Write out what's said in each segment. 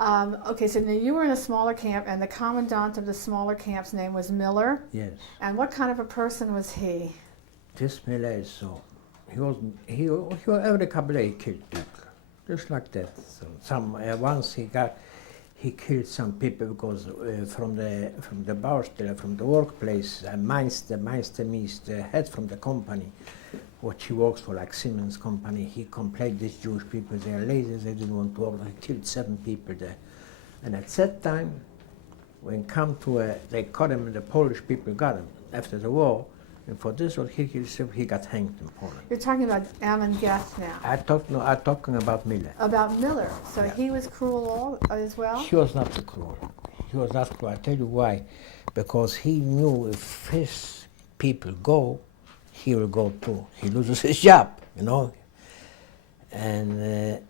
Okay, so now you were in a smaller camp, and the commandant of the smaller camp's name was Miller. Yes. And what kind of a person was he? This Miller is so, he was every couple of days he killed people, just like that. So once he killed some people because from the Baustelle, from the workplace, Meister means the head from the company, which he works for, like Siemens company. He complained these Jewish people, they are lazy, they didn't want to work. He killed 7 people there. And at that time, when come to they caught him, the Polish people got him after the war. And for this, what he got hanged in Poland. You're talking about Ammon Geth now. I'm talking about Miller. About Miller. So Yeah. he was cruel as well? He was not cruel. He was not cruel. I tell you why. Because he knew if his people go, he will go too. He loses his job, you know. And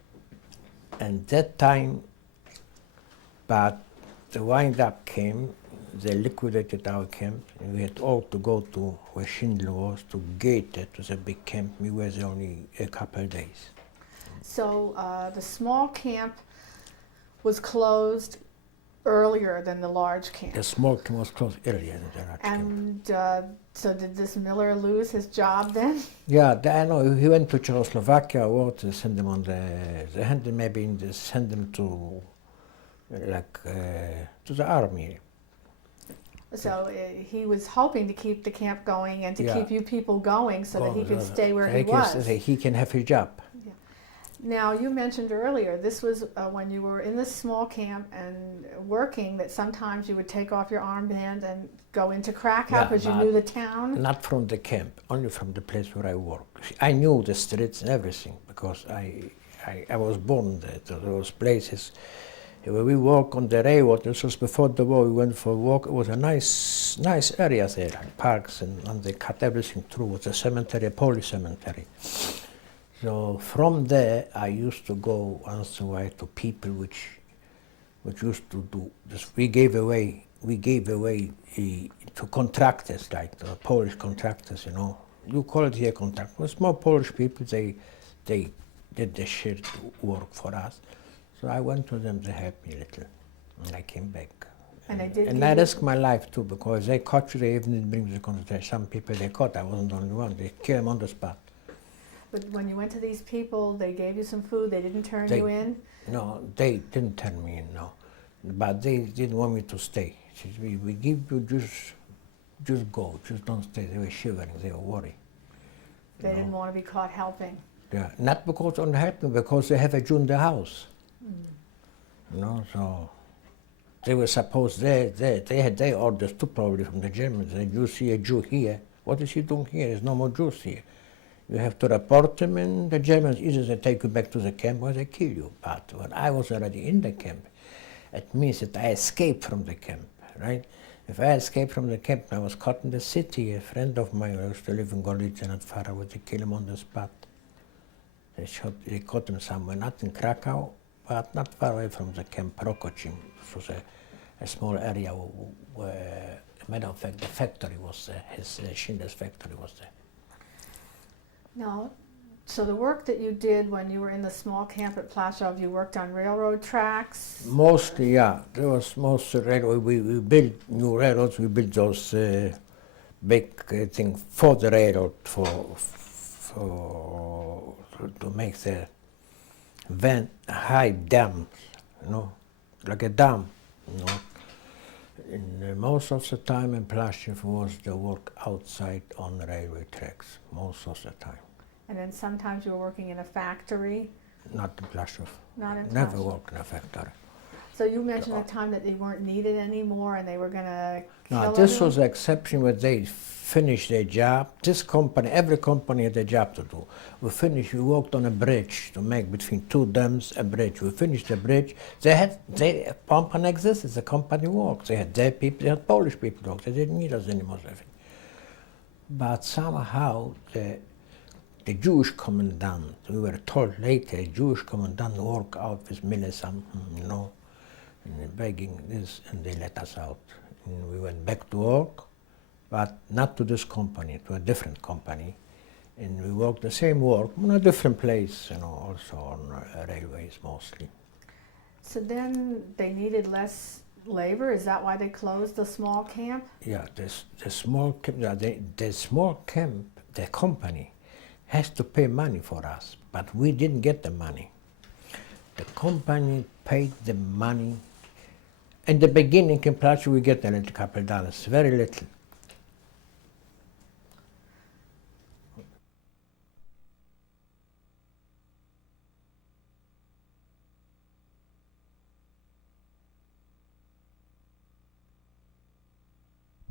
that time, but the wind-up came. They liquidated our camp, and we had all to go to where Schindler was, to Goethe, to the big camp. We were there only a couple of days. So the small camp was closed earlier than the large camp. The small camp was closed earlier than the large camp. And so did this Miller lose his job then? Yeah, I know. He went to Czechoslovakia or to send him on they had him maybe send him to, to the army. So he was hoping to keep the camp going and to keep you people going so that he could stay where he was. He can have his job. Yeah. Now, you mentioned earlier, this was when you were in this small camp and working, that sometimes you would take off your armband and go into Krakow because you knew the town? Not from the camp, only from the place where I work. I knew the streets and everything because I was born there. Those places. When we walk on the railroad, this was before the war, we went for a walk. It was a nice area there, like parks, and they cut everything through. It was a cemetery, a Polish cemetery. So from there, I used to go once in a while to people which used to do this. We gave away to contractors, like the Polish contractors, you know. You call it here contractors. Small Polish people, they did the shit work for us. So I went to them to help me a little, and I came back. And they did. And I risked my life too, because they caught you, they even didn't bring me to concentration. Some people they caught, I wasn't the only one, they killed them on the spot. But when you went to these people, they gave you some food, they didn't turn you in? No, they didn't turn me in, no. But they didn't want me to stay. She said, we give you just go, just don't stay. They were shivering, they were worried. They didn't want to be caught helping? Yeah, not because on helping, because they have a Jew in the house. You know, so they were supposed they had their orders too, probably from the Germans. That you see a Jew here, what is he doing here? There's no more Jews here. You have to report him, and the Germans either they take you back to the camp or they kill you. But when I was already in the camp, it means that I escaped from the camp, right? If I escaped from the camp, I was caught in the city. A friend of mine who used to live in Golice, not far away, they killed him on the spot. They caught him somewhere, not in Krakow, but not far away from the camp, Prokocim. It was a small area where, as a matter of fact, the factory was there, his Schindler's factory was there. No. So the work that you did when you were in the small camp at Plaszow, you worked on railroad tracks? Mostly, yeah. There was most railroad. We built new railroads. We built those big thing for the railroad to make the high dams, you know, like a dam, you know. And most of the time in Plaszow was the work outside on railway tracks, most of the time. And then sometimes you were working in a factory? Not in Plaszow. Not in Plaszow. Never worked in a factory. So you mentioned the time that they weren't needed anymore and they were going to kill No, this everyone? was the exception where they finished their job. This company, every company had a job to do. We worked on a bridge to make between two dams a bridge. We finished the bridge. The company existed, the company worked. They had their people, they had Polish people work. They didn't need us anymore. But somehow the Jewish commandant, we were told later, a Jewish commandant worked out with Miller you know, and begging this, and they let us out. And we went back to work, but not to this company, to a different company. And we worked the same work in a different place, you know, also on railways mostly. So then they needed less labor. Is that why they closed the small camp? Yeah, the small camp, the small camp, the company has to pay money for us, but we didn't get the money. The company paid the money. In the beginning, in Plaza, we get a little couple of dollars, very little.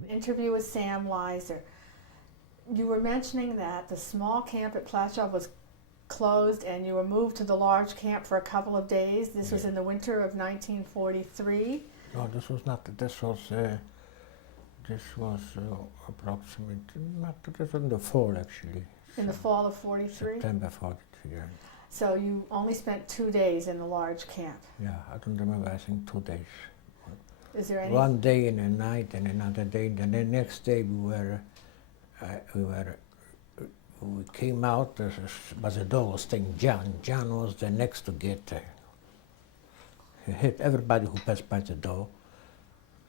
Interview with Sam Leiser. You were mentioning that the small camp at Plaza was closed and you were moved to the large camp for a couple of days. This was in the winter of 1943. No, this was not. This was approximately this was in the fall actually. In the fall of 43? September 43. Yeah. So you only spent 2 days in the large camp. Yeah, I don't remember. I think 2 days. Is there any? One day and a night and another day. And the next day we came out. There was a dog was named John. John was the next to get there. He hit everybody who passed by the door.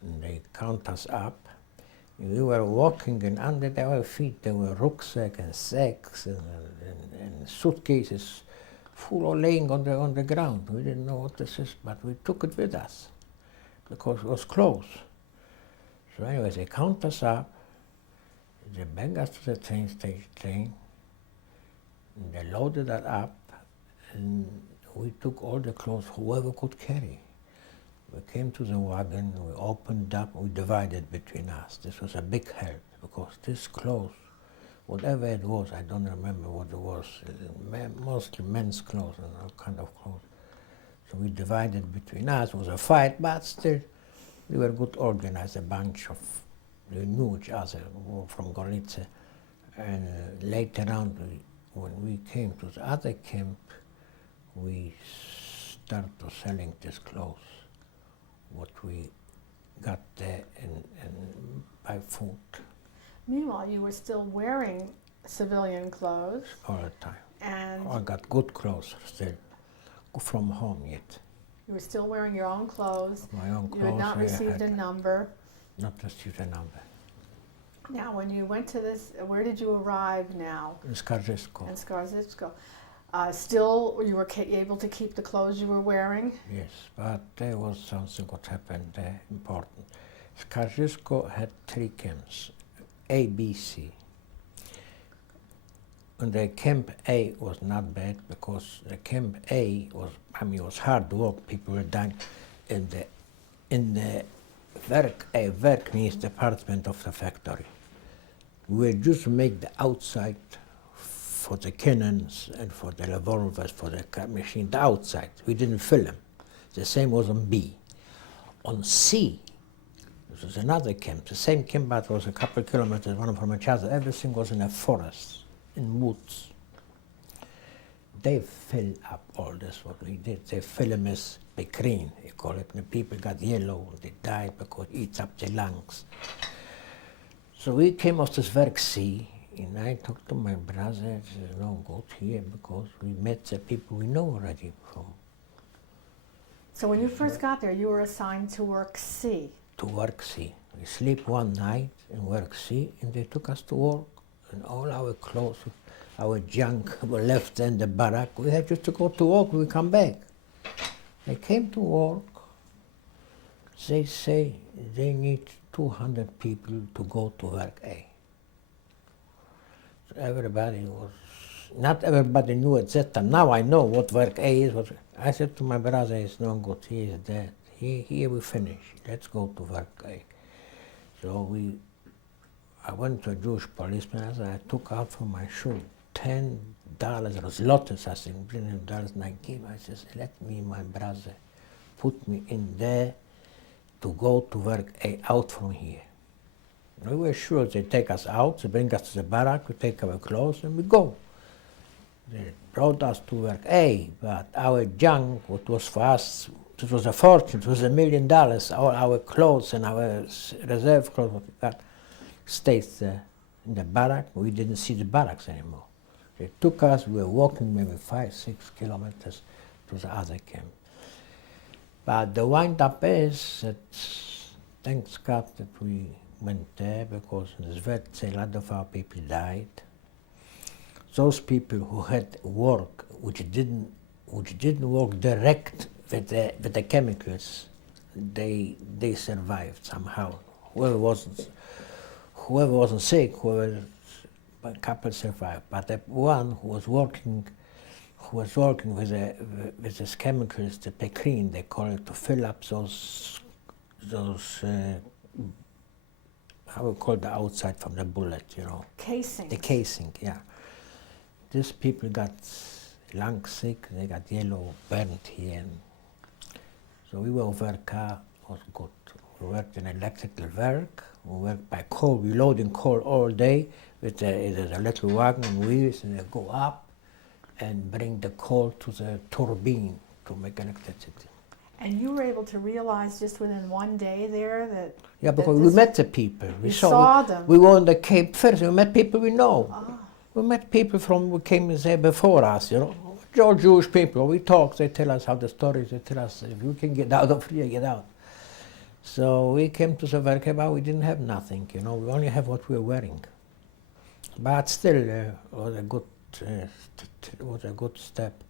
And they count us up. We were walking, and under our feet there were rucksack and sacks and suitcases full of laying on the ground. We didn't know what this is, but we took it with us because it was close. So anyway, they count us up. They bring us to the train. And they loaded that up, and we took all the clothes whoever could carry. We came to the wagon, we opened up, we divided between us. This was a big help because this clothes, whatever it was, I don't remember what it was, mostly men's clothes and all kind of clothes. So we divided between us. It was a fight, but still we were good organized, a bunch of, we knew each other, we were from Gorice. And later on, when we came to the other camp, we started selling this clothes, what we got there, and buy food. Meanwhile, you were still wearing civilian clothes. All the time. And I got good clothes still, from home yet. you were still wearing your own clothes. My own clothes. You had not received a number. Not received a number. Now, when you went to this, where did you arrive now? In Skarżysko. In Skarżysko. Still, you were able to keep the clothes you were wearing? Yes, but there was something what happened there, important. Skarżysko had 3 camps, A, B, C. And the camp A was not bad because the camp A was, it was hard work. People were dying in the work means department of the factory. We just make the outside for the cannons and for the revolvers, for the machine, the outside. We didn't fill them. The same was on B. On C, this was another camp, the same camp, but it was a couple of kilometers one from each other. Everything was in a forest, in woods. They fill up all this, what we did. They fill them as becreen, they call it. The people got yellow, they died because it eats up the lungs. So we came off this work C, and I talked to my brother, I said, no, go here because we met the people we know already from. So when you first got there, you were assigned to work C. To work C. We sleep one night in work C, and they took us to work, and all our clothes, our junk were left in the barrack. We had just to go to work, we come back. They came to work, they say they need 200 people to go to work A. So everybody was, not everybody knew at that time. Now I know what work A is. I said to my brother, it's no good, he is dead. Here we finish, let's go to work A. So I went to a Jewish policeman, I took out from my shoe $10, or zlotys, I think, $10, and I gave, I said, let me, my brother, put me in there to go to work A, out from here. We were sure they take us out, they bring us to the barrack, we take our clothes, and we go. They brought us to work A, but our junk, what was for us, it was a fortune, it was $1 million, all our clothes and our reserve clothes, what we got, stayed there in the barrack. We didn't see the barracks anymore. They took us, we were walking maybe 5-6 kilometers to the other camp. But the wind-up is that, thanks God that we went there, because in Svet, a lot of our people died. Those people who had work which didn't work direct with the chemicals, they survived somehow. Whoever wasn't sick, a couple survived. But the one who was working with these chemicals, the pecrin, they call it, to fill up those how we call the outside from the bullet, you know. Casing. The casing, yeah. These people got lung sick, they got yellow, burnt here. And so we were over car, was good. We worked in electrical work, we worked by coal, we loading coal all day with a little wagon and wheels, and they go up and bring the coal to the turbine to make electricity. And you were able to realize just within one day there that... Yeah, because we met the people. We saw them. We were on the Cape first, we met people we know. Ah. We met people who came there before us, you know. All Jewish people, we talk, they tell us how the stories, they tell us if you can get out of here, get out. So we came to the Verkeba, we didn't have nothing, you know, we only have what we were wearing. But still, it was a good step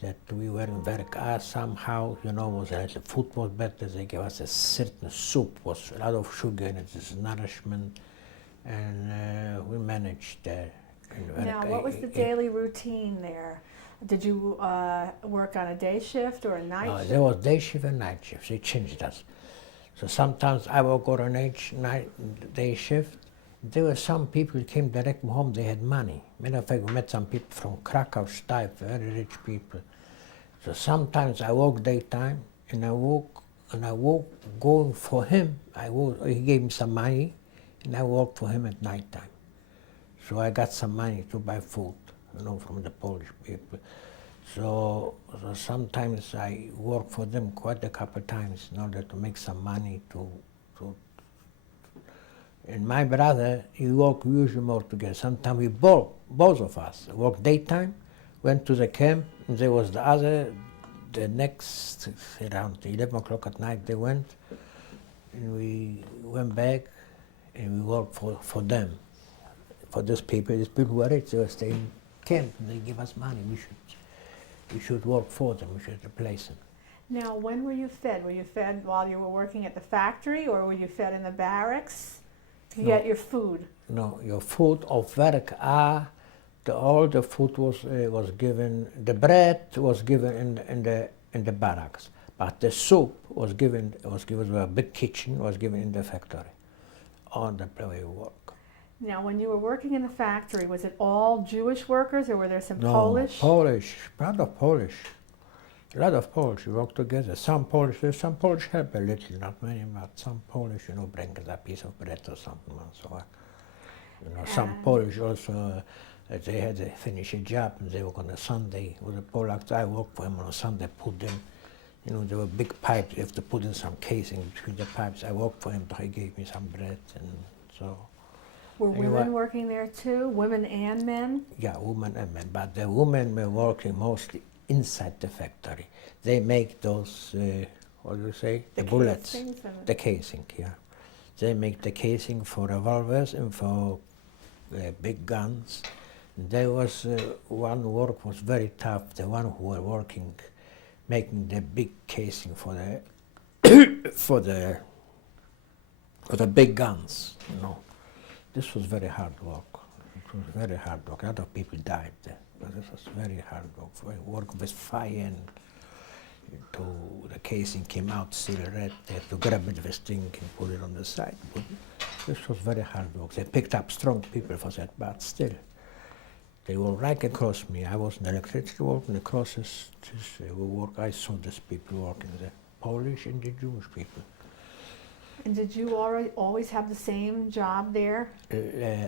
that we were in Verka somehow, you know, was a little food was better, they gave us a certain soup, was a lot of sugar in it, this nourishment, and we managed there. Now, what was the daily routine there? Did you work on a day shift or a night shift? There was day shift and night shift, they changed us. So sometimes I would go on day shift. There were some people who came direct from home, they had money. Matter of fact, we met some people from Krakow, Stuyp, very rich people. So sometimes I work daytime, and I work going for him. He gave me some money, and I worked for him at night time. So I got some money to buy food, you know, from the Polish people. So sometimes I work for them quite a couple times in order to make some money and my brother, he worked usually more together. Sometimes we both of us worked daytime, went to the camp, and there was the next, around 11 o'clock at night they went, and we went back, and we worked for them, for these people. These people were rich, they were staying in camp, and they give us money. We should work for them, we should replace them. Now, when were you fed? Were you fed while you were working at the factory, or were you fed in the barracks? You get your food? No, your food of work, all the food was given, the bread was given in the barracks, but the soup was given to a big kitchen, was given in the factory, on the place you work. Now, when you were working in the factory, was it all Jewish workers, or were there some Polish? Polish, a lot of Polish. A lot of Polish, we work together. There's some Polish help a little, not many, but some Polish, you know, bring a piece of bread or something and so on. You know, some Polish also, they had to finish a job and they work on a Sunday. With the Polacks, I worked for him on a Sunday, put in, you know, there were big pipes, you have to put in some casing between the pipes. I worked for him, he gave me some bread, and so. Were women working there too, women and men? Yeah, women and men, but the women were working mostly inside the factory. They make those, what do you say? The bullets, the casing, yeah. They make the casing for revolvers and for big guns. There was one work was very tough, the one who were working, making the big casing for the, for the big guns, you know. This was very hard work. It was very hard work. A lot of people died there. But this was very hard work. Work with fire, and the casing came out still red. They had to grab it with a thing and put it on the side. But this was very hard work. They picked up strong people for that, but still, they were right across me. I was in electricity work, and across this work, I saw these people working there, Polish and the Jewish people. And did you always have the same job there?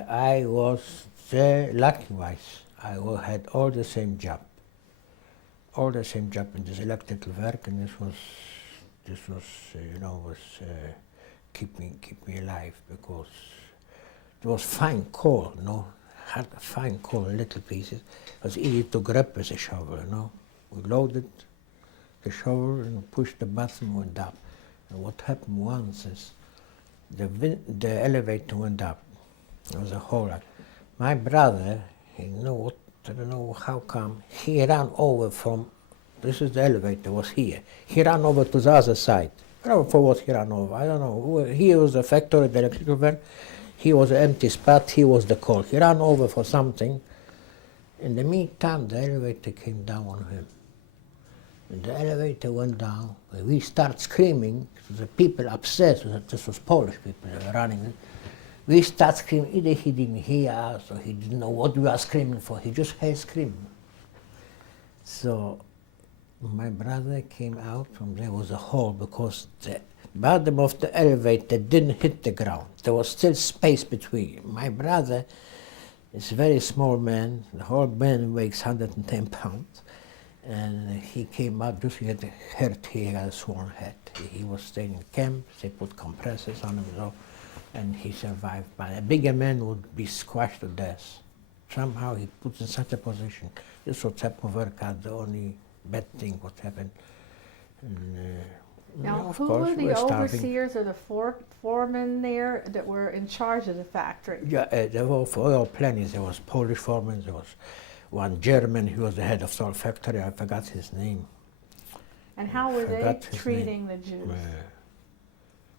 I was there, lucky-wise. I had all the same job. All the same job in this electrical work, and this was you know, keep me alive, because it was fine coal, you know, had fine coal, little pieces. It was easy to grab with a shovel, you know. We loaded, the shower and pushed the button, went up. And what happened once is the elevator went up. There was a hole. My brother, he knew what, I don't know how come, he ran over from, this is the elevator, was here. He ran over to the other side. I don't know for what he ran over, I don't know. Here was the factory, the electrical van. He was an empty spot, he was the call. He ran over for something. In the meantime, the elevator came down on him. When the elevator went down, we start screaming to the people upstairs. This was Polish people running. We start screaming. Either he didn't hear us or he didn't know what we were screaming for. He just heard screaming. So my brother came out from there was a hole because the bottom of the elevator didn't hit the ground. There was still space between. My brother is a very small man. The whole man weighs 110 pounds. And he came out, just he had hurt, he had a swollen head. He was staying in camp, they put compressors on him, so, and he survived. But a bigger man would be squashed to death. Somehow he put in such a position. This was work the only bad thing what happened. And, Now, of who course, were the we're starving. overseers or the foremen there that were in charge of the factory? Yeah, there were for all plenty. There was Polish foreman, there was one German, he was the head of salt factory, I forgot his name. And how were they treating the Jews?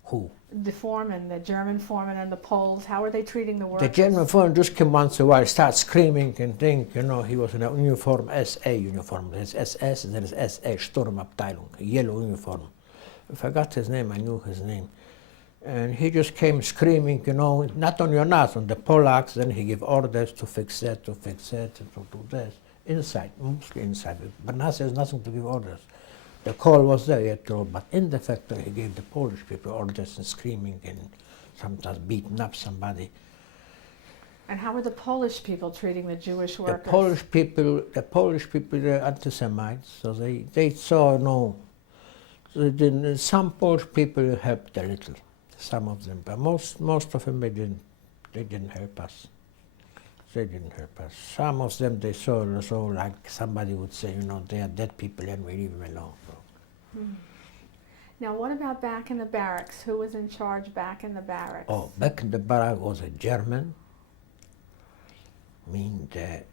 Who? The foreman, the German foreman and the Poles, how were they treating the workers? The German foreman just came once in a while, start screaming and think, you know, he was in a uniform, SA uniform. There's SS, there is SA, Sturmabteilung, a yellow uniform. I forgot his name, I knew his name. And he just came screaming, you know, not on your nuts, on the Polacks, then he gave orders to fix that, and to do this. Inside, mostly inside. But now there's nothing to give orders. The call was there, yet, but in the factory he gave the Polish people orders and screaming and sometimes beating up somebody. And how were the Polish people treating the Jewish workers? The Polish people, they're anti-Semites, so they saw no. Some Polish people helped a little. Some of them, but most of them they didn't help us. They didn't help us. Some of them they saw like somebody would say, you know, they are dead people and we leave them alone. So. Now, what about back in the barracks? Who was in charge back in the barracks? Oh, back in the barrack was a German. I mean, a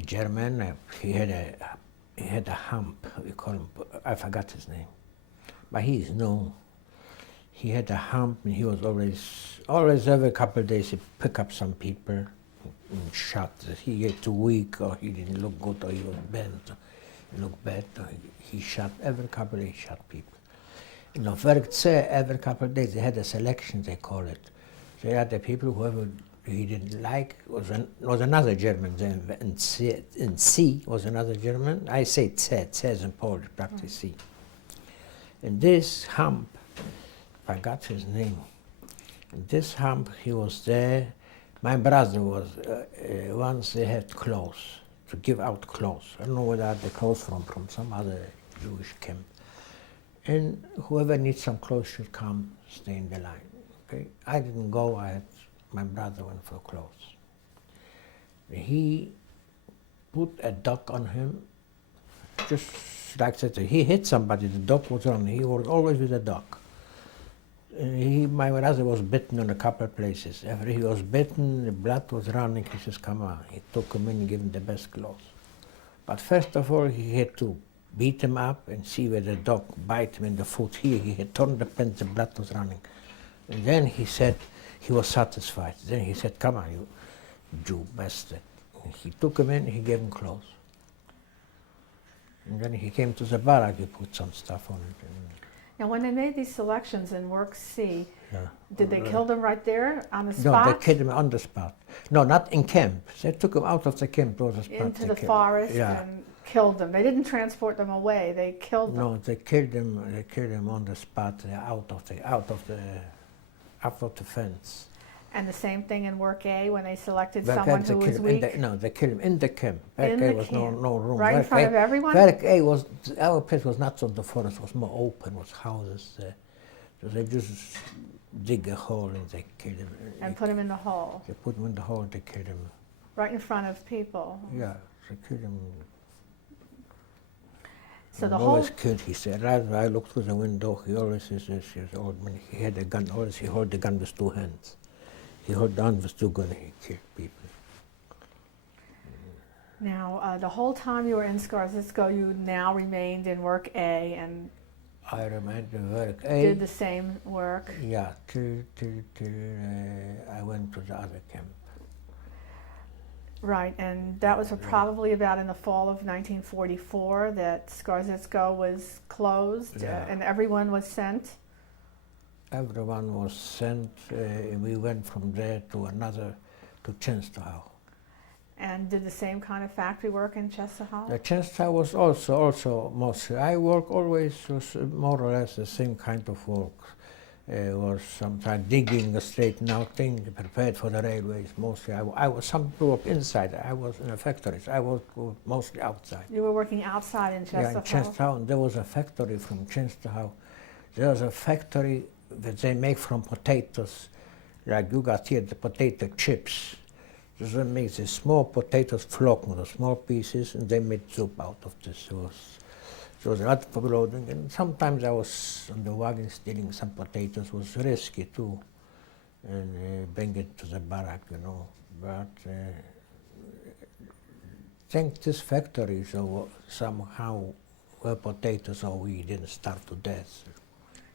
German. He had a hump. We call him. I forgot his name, but he is known. He had a hump, and he was always every couple of days, he'd pick up some people and shot. He get too weak, or he didn't look good, or he was bent, or he looked bad, or he shot, every couple of days, he shot people. In the VTS, every couple of days, they had a selection, they call it. They had the people, whoever he didn't like, was another German, then in C was another German. I say C is in Polish, practically C. And this hump, I got his name. In this hump, he was there. My brother was, once they had clothes, to give out clothes. I don't know where they had the clothes from some other Jewish camp. And whoever needs some clothes should come, stay in the line. Okay? I didn't go, my brother went for clothes. He put a duck on him, just like that. He hit somebody, the duck was on, he was always with a duck. My brother was bitten in a couple of places. After he was bitten, the blood was running, he says, come on. He took him in and gave him the best clothes. But first of all, he had to beat him up and see where the dog bite him in the foot. Here, he had torn the pants, the blood was running. And then he said, he was satisfied. Then he said, come on, you Jew bastard. And he took him in, he gave him clothes. And then he came to the barrack, he put some stuff on it. Now, when they made these selections in Work C, Yeah. did they kill them right there on the spot? No, they killed him on the spot. No, not in camp. They took him out of the camp to the spot. Into They the killed forest him. Yeah. and killed them. They didn't transport them away. They killed them. No, they killed him. They killed him on the spot, out of the fence. And the same thing in Work A when they selected Back someone they who killed was him in weak. the, no, they killed him in the camp. Back In A the was camp. no room. Right in front of everyone? Back A was, our place was not on the forest, it was more open, was houses there. So they just dig a hole and they killed him. And put him in the hole, They put him in the hole and they killed him. right in front of people. Yeah, they killed him. So He the was whole always killed, he said. Right, I looked through the window, he always says, he was old man, he had a gun, always he held the gun with two hands. He held the gun with two guns, he killed people. now the whole time you were in Skaržisko, you now remained in work A and I remember work did the same work. Yeah, till I went to the other camp. Right, and that was probably about in the fall of 1944 that Skaržisko was closed and everyone was sent. Everyone was sent. We went from there to another, to Częstochowa. And did the same kind of factory work in Częstochowa? The Częstochowa was also mostly. I work always was more or less the same kind of work. Was sometimes digging, straightening out things, prepared for the railways. Mostly, I was some work inside. I was in the factories. I was mostly outside. You were working outside in Częstochowa? Yeah, in Częstochowa. There was a factory from Częstochowa. There was a factory that they make from potatoes, like you got here the potato chips. So they make the small potatoes flock with the small pieces, and they made soup out of this. There was a lot of loading, and sometimes I was on the wagon stealing some potatoes. It was risky too, and bring it to the barrack, you know. But thanks this factory, so somehow were potatoes, so we didn't starve to death.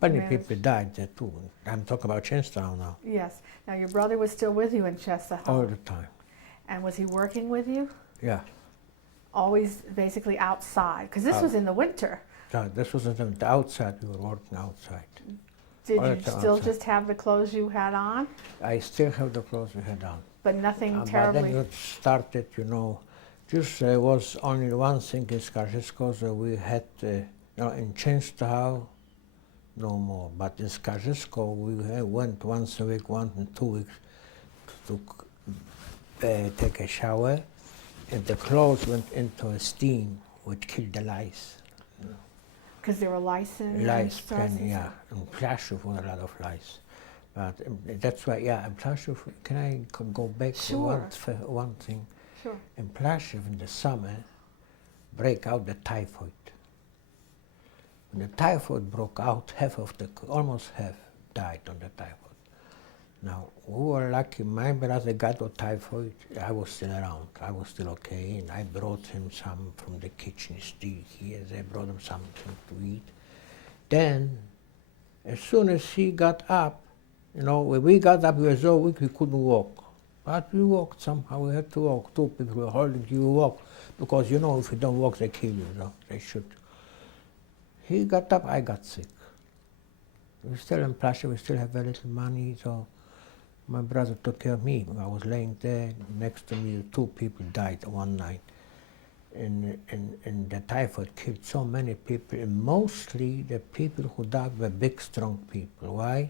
Many people died there too. I'm talking about Częstochowa now. Yes. Now your brother was still with you in Częstochowa? All the time. And was he working with you? Yeah. Always basically outside, because this was in the winter. Yeah, this was in the outside. We were working outside. Did All you the time still outside. just have the clothes you had on? I still have the clothes we had on. But nothing But terribly... then it started, you know, just was only one thing in Skaržisko, so we had, you know, in Częstochowa, no more. But in Skaržisko, we went once a week, 1 and 2 weeks, to take a shower, and the clothes went into a steam which killed the lice. Because there were lice in Lice, Skaržisko? yeah, and Plaszów was a lot of lice. But that's why, yeah, in Plaszów, can I go back Sure. to one thing? Sure. In Plaszów in the summer, break out the typhoid. When the typhoid broke out, almost half died on the typhoid. Now, we were lucky. My brother got the typhoid. I was still around. I was still okay, and I brought him some from the kitchen, still here. They brought him something to eat. Then, as soon as he got up, you know, when we got up, we were so weak we couldn't walk. But we walked somehow. We had to walk. Two people were holding you walk, because you know if you don't walk, they kill you. You know, they shoot. He got up. I got sick. We're still in Plaszów. We still have very little money, so. My brother took care of me. I was laying there next to me. 2 people died one night. And the typhoid killed so many people. And mostly the people who died were big, strong people. Why?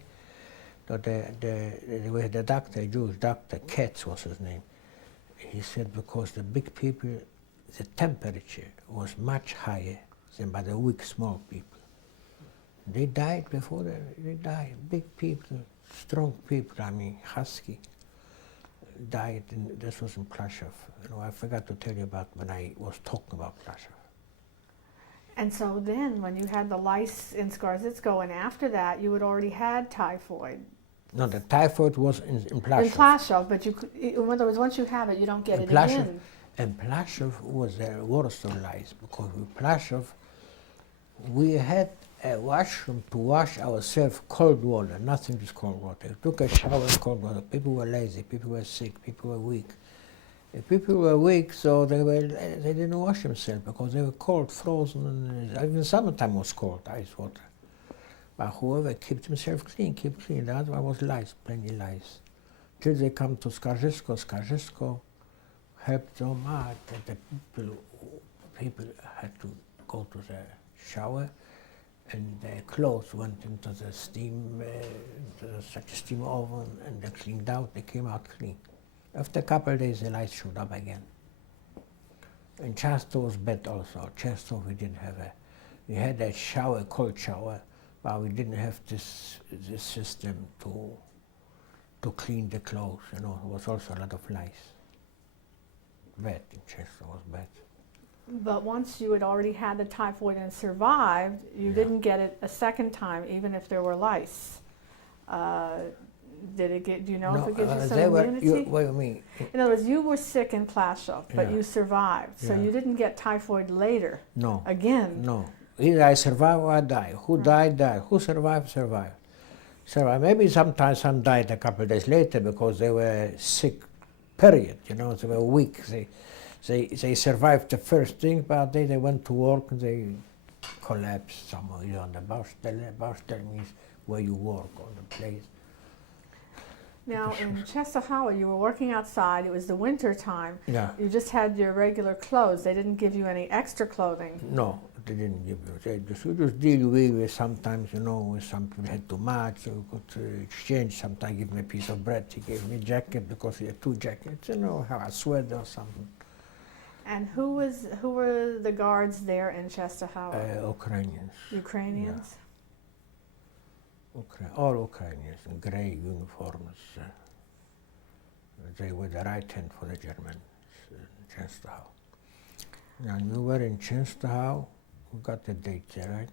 So the doctor, a Jewish doctor, Katz was his name. He said because the big people, the temperature was much higher than by the weak, small people. They died before they died. Big people. Strong people, I mean, husky, died, and this was in Plaszów. You know, I forgot to tell you about when I was talking about Plaszów. And so then, when you had the lice in Skaržisko, and after that, you had already had typhoid. No, the typhoid was in Plaszów. In Plaszów, but in other words, once you have it, you don't get it again. And Plaszów was the worst of lice, because in Plaszów, we had a washroom to wash ourselves, cold water, nothing is cold water. We took a shower in cold water. People were lazy, people were sick, people were weak. If people were weak, so they didn't wash themselves because they were cold, frozen, and even summertime was cold, ice water. But whoever kept himself clean, keep clean. The other one was lice, plenty lice. Till they come to Skaržisko. Skaržisko helped so much that the people had to go to the shower, and their clothes went into the steam, such a steam oven, and they cleaned out. They came out clean. After a couple of days, the lice showed up again. And Częstochowa was bad also. Częstochowa we didn't have we had a shower, cold shower, but we didn't have this system to clean the clothes. You know, it was also a lot of lice. Bad in Częstochowa was bad. But once you had already had the typhoid and survived, you Yeah. didn't get it a second time, even if there were lice. Did it get? Do you know if it gives you some immunity? What do you mean? In other words, you were sick in Plaszow, but Yeah. you survived, so Yeah. you didn't get typhoid later. No. Again. No. Either I survive or I die. Who died, died. Who survived, survived. So maybe sometimes some died a couple of days later because they were sick, period. You know, they were weak. They survived the first thing, but they went to work and they collapsed somewhere. You know, on the Baustelle means where you work on the place. Now in Czestochowa, you were working outside. It was the winter time. Yeah. You just had your regular clothes. They didn't give you any extra clothing. No, they didn't give you. You just deal with sometimes, you know, with some people had too much, so you could exchange. Sometimes give me a piece of bread, he gave me a jacket because he had two jackets, you know, have a sweater or something. And who were the guards there in Czestochowa? Ukrainians. Ukrainians? All Ukrainians in grey uniforms. They were the right hand for the Germans in Czestochowa. And we were in Czestochowa, we got the date there, right?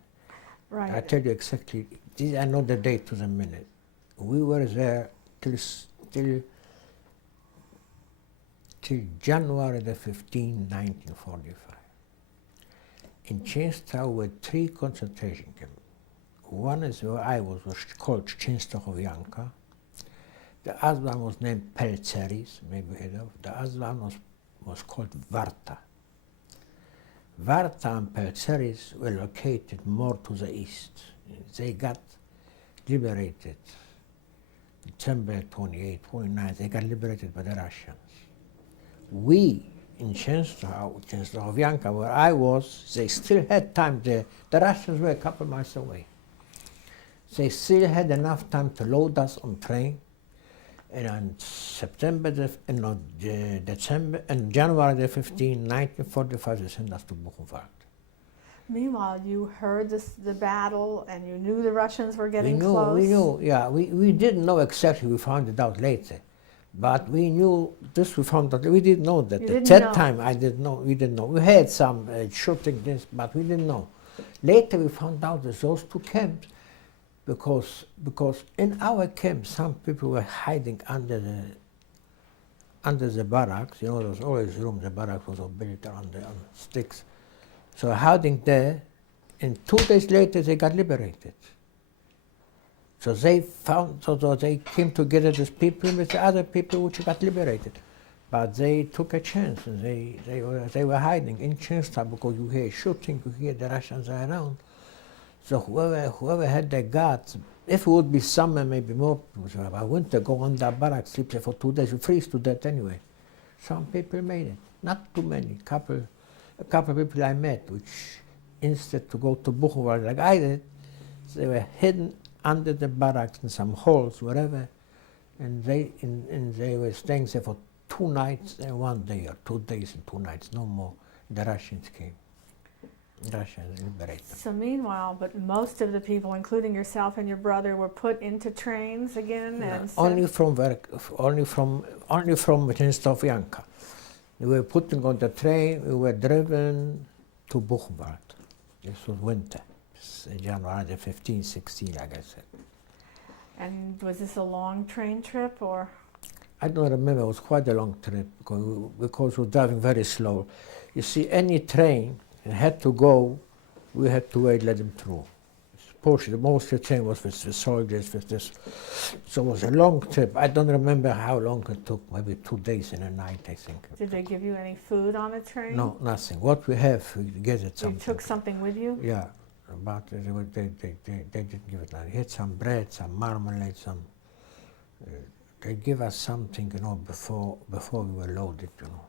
Right. I tell you exactly, I know the date to the minute. We were there till January the 15th, 1945. In Czestochowa were 3 concentration camps. One is where I was called Częstochowianka. The other one was named Pelceris, maybe you heard of. The other one was called Warta. Warta and Pelceris were located more to the east. They got liberated December 28, 29, they got liberated by the Russians. We, in Częstochowianka, where I was, they still had time there. The Russians were a couple miles away. They still had enough time to load us on train, and on January the 15th, 1945, they sent us to Buchenwald. Meanwhile, you heard the battle and you knew the Russians were getting We knew, yeah. We didn't know exactly, we found it out later. But we knew this, we found out, we didn't know that. At that time, we didn't know. We had some shooting this, but we didn't know. Later we found out that those 2 camps, because in our camp some people were hiding under the barracks. You know, there was always room. The barracks was all built on sticks. So hiding there, and 2 days later they got liberated. So they came together, these people with the other people which got liberated. But they took a chance, and they were hiding in Częstochowa because you hear shooting, you hear the Russians are around. So whoever had the guts, if it would be summer, maybe more people, but winter, go on that barrack, sleep there for 2 days, you freeze to death anyway. Some people made it, not too many, a couple of people I met, which instead to go to Buchenwald like I did, they were hidden under the barracks in some holes, wherever, and they were staying there for 2 nights and 1 day, or 2 days and 2 nights, no more. The Russians came. Russians liberated them. So meanwhile, but most of the people, including yourself and your brother, were put into trains again, and only from Częstochowianka. We were putting on the train. We were driven to Buchenwald. This was winter, January the 15th, 16, like I said. And was this a long train trip, or? I don't remember. It was quite a long trip because we were driving very slow. You see, any train had to go, we had to wait, let them through. Portion, most of the train was with the soldiers, with this. So it was a long trip. I don't remember how long it took, maybe 2 days and a night, I think. Did they give you any food on the train? No, nothing. What we have, we get it something. You took something with you? Yeah, but they didn't give it. They had some bread, some marmalade, they give us something, you know, before we were loaded, you know.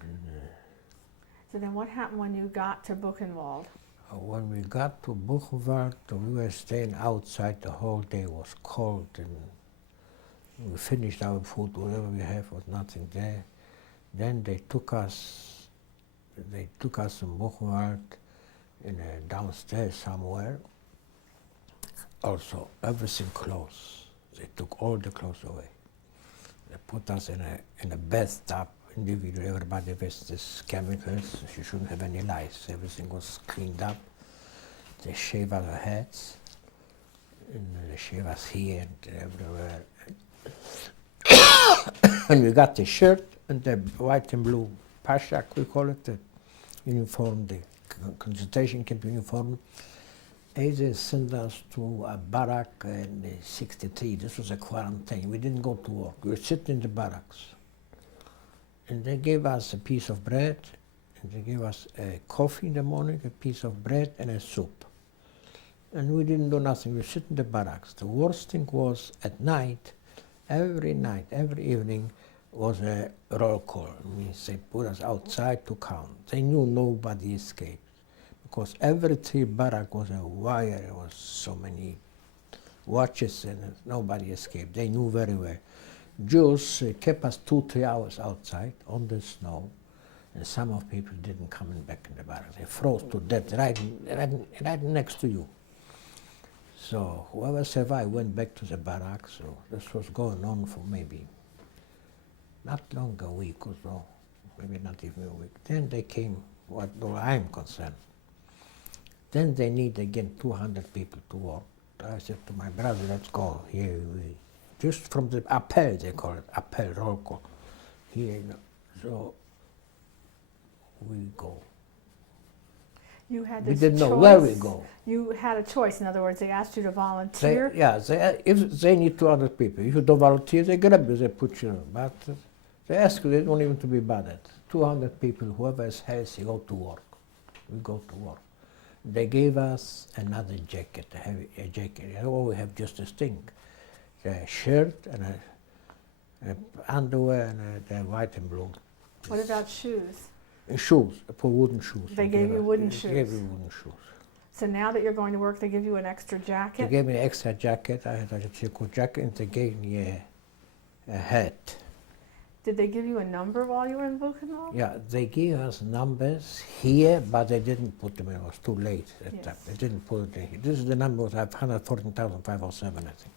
And, so then what happened when you got to Buchenwald? when we got to Buchenwald, we were staying outside the whole day. It was cold, and we finished our food, whatever we have was nothing there. Then they took us in Buchenwald downstairs somewhere. Also, everything closed. They took all the clothes away. They put us in a bathtub, individual. Everybody with these chemicals. You shouldn't have any lice. Everything was cleaned up. They shave our heads, and they shave us here and everywhere. And we got the shirt and the white and blue pashak, we call it, the uniform, the concentration camp uniform. They sent us to a barrack in 63. This was a quarantine. We didn't go to work. We were sitting in the barracks. And they gave us a piece of bread, and they gave us a coffee in the morning, a piece of bread, and a soup. And we didn't do nothing. We sit in the barracks. The worst thing was at night, every evening, was a roll call. It means they put us outside to count. They knew nobody escaped. Because every 3 barrack was a wire, there was so many watches and nobody escaped. They knew very well. Jews kept us 2-3 hours outside on the snow, and some of people didn't come back in the barracks. They froze to death right next to you. So whoever survived went back to the barracks. So this was going on for maybe not long, a week or so, maybe not even a week. Then they came, what I'm concerned. Then they need again 200 people to work. I said to my brother, let's go. Here just from the appel, they call it, appel, roll call. Here, so we go. You had We this didn't know choice. where we go. You had a choice. In other words, they asked you to volunteer. If they need 200 people, if you don't volunteer, they grab you, they put you. But they ask you, they don't even to be bothered. 200 people, whoever is healthy, go to work. We go to work. They gave us another jacket, a jacket. Oh, we have just this thing, a shirt and a underwear and a white and blue. What about shoes? Shoes, for wooden shoes. They gave you wooden shoes. They gave me wooden shoes. So now that you're going to work, they give you an extra They jacket? gave me an extra jacket. I had a circle jacket, and they gave me a hat. Did they give you a number while you were in Buchenwald? Yeah, they gave us numbers here, but they didn't put them in. It was too late at Yes. that. They didn't put it in here. This is the number, was 114,507, I think.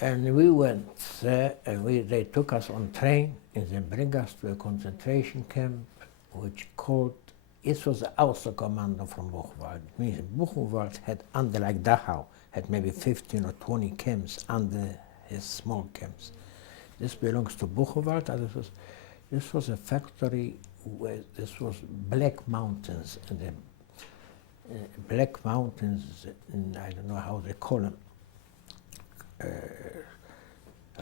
And we went there, and they took us on train, and then bring us to a concentration camp, which called, it was the Außerkommando from Buchenwald. It means Buchenwald had under, like Dachau, had maybe 15 or 20 camps under his small camps. This belongs to Buchenwald, and this was a factory where this was Black Mountains, and the Black Mountains, and I don't know how they call them,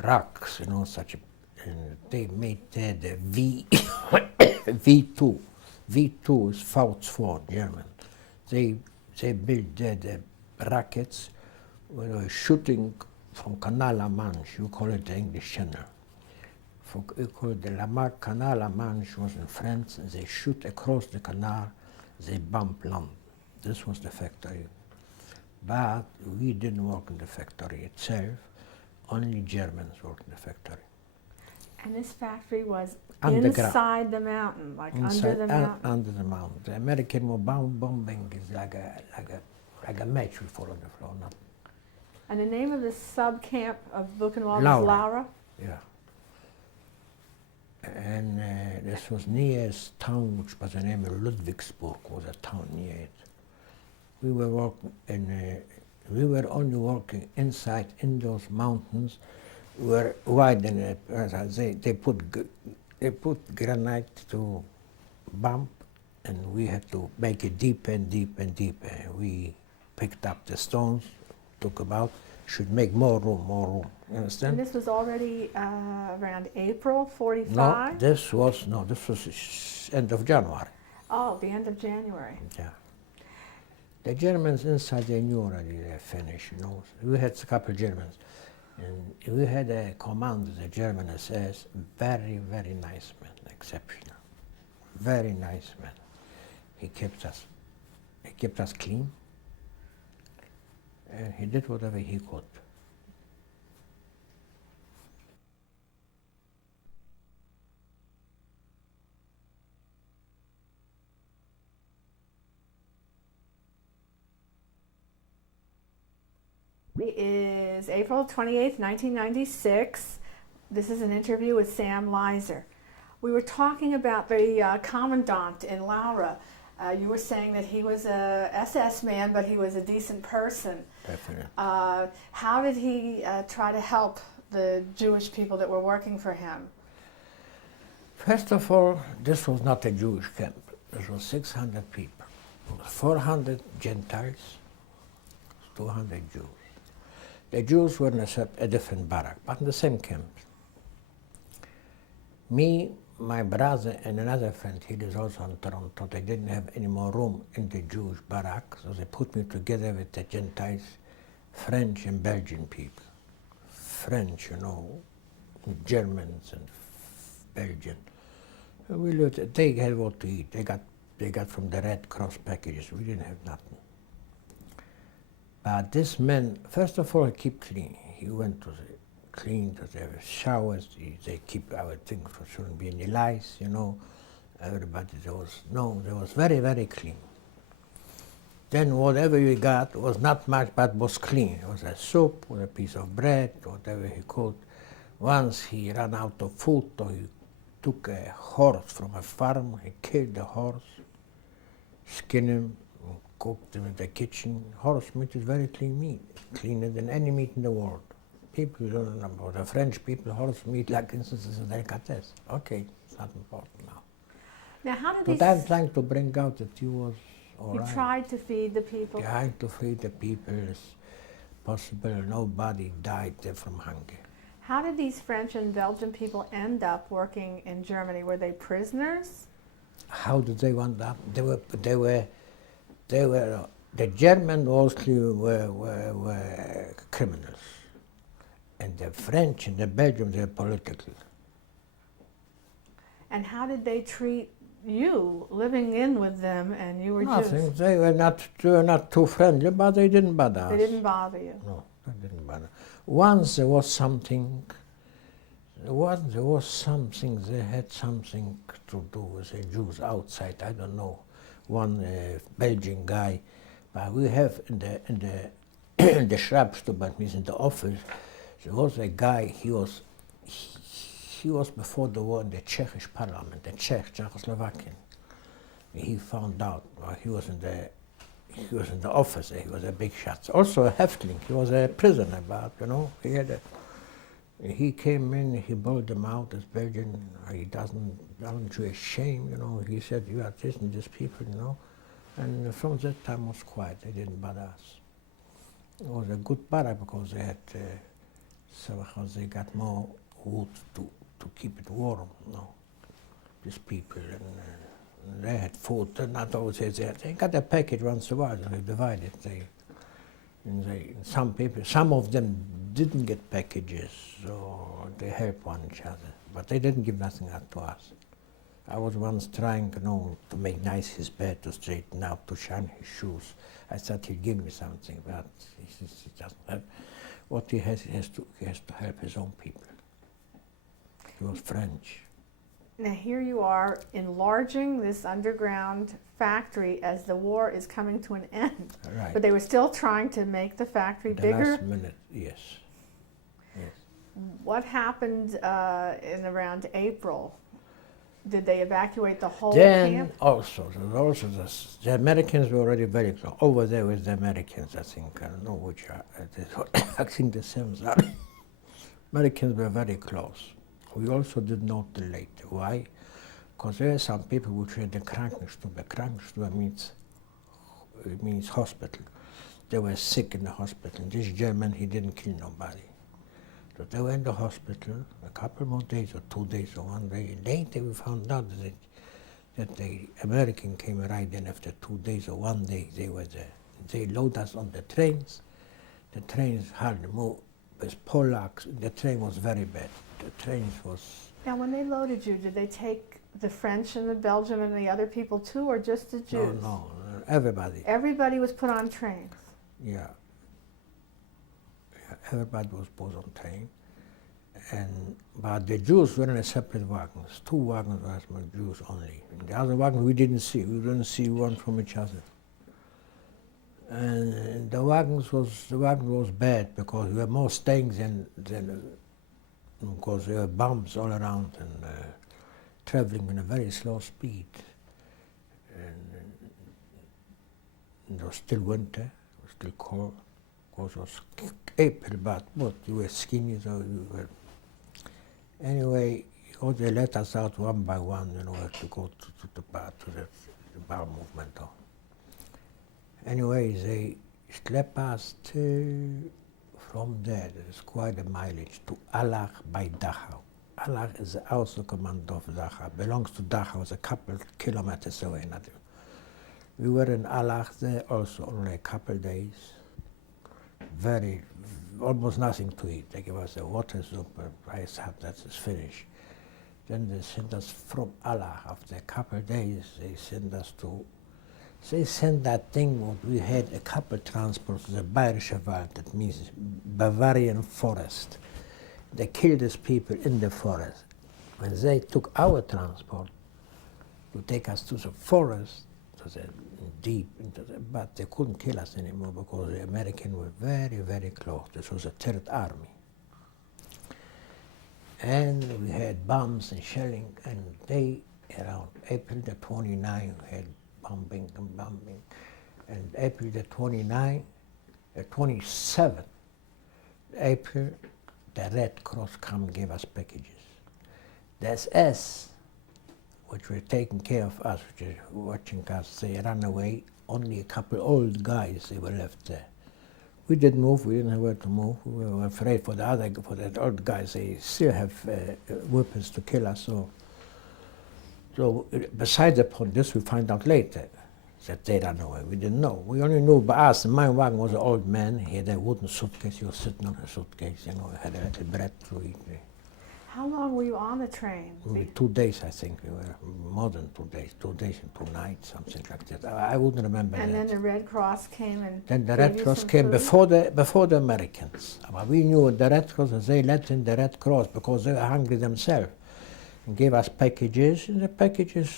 rocks, you know, such a, and they made the V, V2. V2 is Faustform, German. They built the rockets when they were shooting from Canal La Manche. You call it the English Channel. You call it the Canal La Manche was in France, and they shoot across the canal, they bomb land. This was the factory. But we didn't work in the factory itself, only Germans worked in the factory. And this factory was Underground. inside the mountain, like under the mountain? Under the mountain. The American were bombing is like a match we fall on the floor. Not And the name of the sub-camp of Buchenwald Laura. was Laura? Yeah. And this was near a town which was the name of Ludwigsburg, was a town near it. We were working we were only working inside in those mountains were wide and they put granite to bomb, and we had to make it deeper and deeper and deeper. We picked up the stones, took about, should make more room. You understand? And this was already around April 45? No, this was end of January. Oh, the end of January. Yeah. The Germans inside, they knew already they're finished, you know. We had a couple of Germans, and we had a commander, the German SS, very, very nice man, exceptional. Very nice man. He kept us clean, and he did whatever he could. It is April 28th, 1996. This is an interview with Sam Leiser. We were talking about the commandant in Laura. You were saying that he was a SS man, but he was a decent person. Definitely. How did he try to help the Jewish people that were working for him? First of all, this was not a Jewish camp. This was 600 people. 400 Gentiles, 200 Jews. The Jews were in a different barrack, but in the same camp. Me, my brother, and another friend, he lives also in Toronto. They didn't have any more room in the Jewish barrack, so they put me together with the Gentiles, French and Belgian people. French, you know, Germans and Belgian. We lived, they had what to eat. They got from the Red Cross packages. We didn't have nothing. But this man, first of all, he keep clean. He went to clean to the showers. They keep our things, for shouldn't be any lice, you know. Everybody, there was very, very clean. Then whatever we got was not much, but was clean. It was a soup with a piece of bread, whatever he could. Once he ran out of food, so he took a horse from a farm. He killed the horse, skinned him, and cooked him in the kitchen. Horse meat is very clean meat, cleaner than any meat in the world. People don't know about the French people, horse meat, like instance, is a delicatesse. Okay, it's not important now. Now, how did But I'm trying to bring out that he was all you right. tried to feed the people? Trying to feed the people as possible. Nobody died there from hunger. How did these French and Belgian people end up working in Germany? Were they prisoners? How did they end up? The Germans mostly were criminals. And the French and the Belgians were political. And how did they treat you living in with them and you were Nothing. Jews? They were not too friendly, but they didn't bother us. They didn't bother you? No, they didn't bother. Once there was something, they had something to do with the Jews outside, I don't know, one Belgian guy, but we have in the the Schreibstube, means in the office, there was a guy, he was before the war in the Czech parliament, the Czechoslovakian. He found out, he was in the office, he was a big shot. Also a Häftling, he was a prisoner, but you know, he came in, he bawled him out as Belgian, he doesn't show a shame, you know. He said, you are this and these people, you know. And from that time was quiet, they didn't bother us. It was a good barrack because they had, somehow they got more wood to keep it warm, you know, these people. And they had food, not always they got a package once in a while, and they divided. Some of them didn't get packages, so they helped one each other. But they didn't give nothing out to us. I was once trying, you know, to make nice his bed, to straighten out, to shine his shoes. I thought he'd give me something, but he doesn't have. What he has to help his own people. He was French. Now here you are enlarging this underground factory as the war is coming to an end. Right. But they were still trying to make the factory The bigger. last minute, yes. Yes. What happened in around April? Did they evacuate the whole Then camp? the Americans were already very close. Over there with the Americans, I think. I don't know which are. I think the same. Americans were very close. We also did not delay. Why? Because there are some people which were in the Krankenstube. The Krankenstube means hospital. They were sick in the hospital. This German, he didn't kill nobody. So they were in the hospital a couple more days, or 2 days, or 1 day. Later we found out that the American came right in after 2 days or 1 day. They were there. They load us on the trains. The trains hardly moved. With Polacks, the train was very bad. The trains was... Now when they loaded you, did they take the French and the Belgian and the other people too, or just the Jews? No, everybody. Everybody was put on trains. Yeah. Everybody was put on train. But the Jews were in a separate wagons. 2 wagons were Jews only. In the other wagon we didn't see. We didn't see one from each other. And the wagon was bad because we were more staying than because there were bombs all around and traveling with a very slow speed. And it was still winter, it was still cold. Of course, it was April, but what, you were skinny, so you were... Anyway, they let us out one by one in order to go to the bar movement. Anyway, they slept us from there, there's quite a mileage, to Allach by Dachau. Allach is also command of Dachau, belongs to Dachau, it's a couple kilometers away. We were in Allach there also only a couple days. Almost nothing to eat. They gave us a water soup, I thought that is finished. Then they sent us from Allach. After a couple of days, they sent that thing what we had a couple transports to the Bayerische Wald, that means Bavarian forest. They killed these people in the forest. When they took our transport to take us to the forest, to the deep into the, but they couldn't kill us anymore because the Americans were very, very close. This was the Third Army. And we had bombs and shelling, and they, around April the 29th, we had bombing and bombing. And April the 29th, the 27th, April, the Red Cross come and gave us packages. The SS, which were taking care of us, which is watching us, they ran away. Only a couple old guys, they were left there. We didn't move, we didn't have where to move. We were afraid for the old guys, they still have weapons to kill us. So besides upon this, we find out later that they ran away. We didn't know. We only knew by us. My wagon was an old man. He had a wooden suitcase. He was sitting on a suitcase, you know, had a little bread to eat. How long were you on the train? 2 days, I think. We were more than 2 days. 2 days and 2 nights, something like that. I wouldn't remember And that. then the Red Cross came and Then the gave Red you Cross some came food? before the Americans. But we knew the Red Cross, they let in the Red Cross because they were hungry themselves. And gave us packages, and the packages,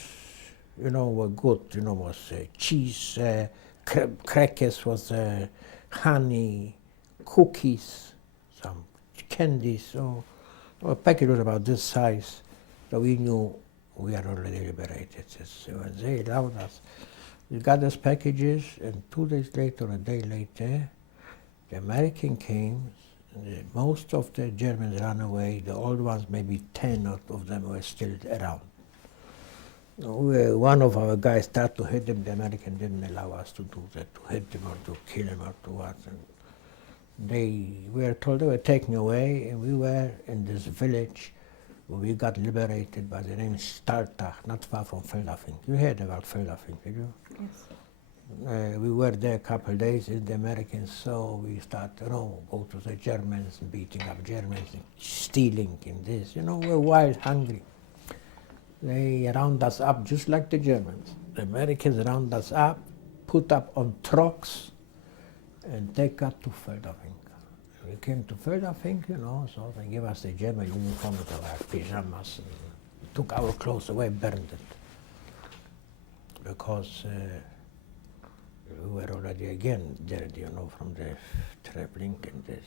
you know, were good. You know, was cheese, crackers, was honey, cookies, some candies. So a package was about this size. So we knew we are already liberated. So they allowed us. We got those packages, and 2 days later, a day later, the American came. Most of the Germans ran away. The old ones, maybe 10 of them were still around. One of our guys started to hit him. The American didn't allow us to do that, to hit him or to kill him or to what. And we were told they were taken away, and we were in this village where we got liberated by the name Startach, not far from Feldafing. You heard about Feldafing, did you? Yes. We were there a couple of days, and the Americans saw we started, you know, go to the Germans, and beating up Germans, and stealing and this, you know, we're wild, hungry. They round us up just like the Germans. The Americans round us up, put up on trucks, and take us to Feldafing. We came to Feldafing, you know, so they gave us the German uniform with our pajamas, and took our clothes away, burned it. Because we were already again there, you know, from the traveling and this.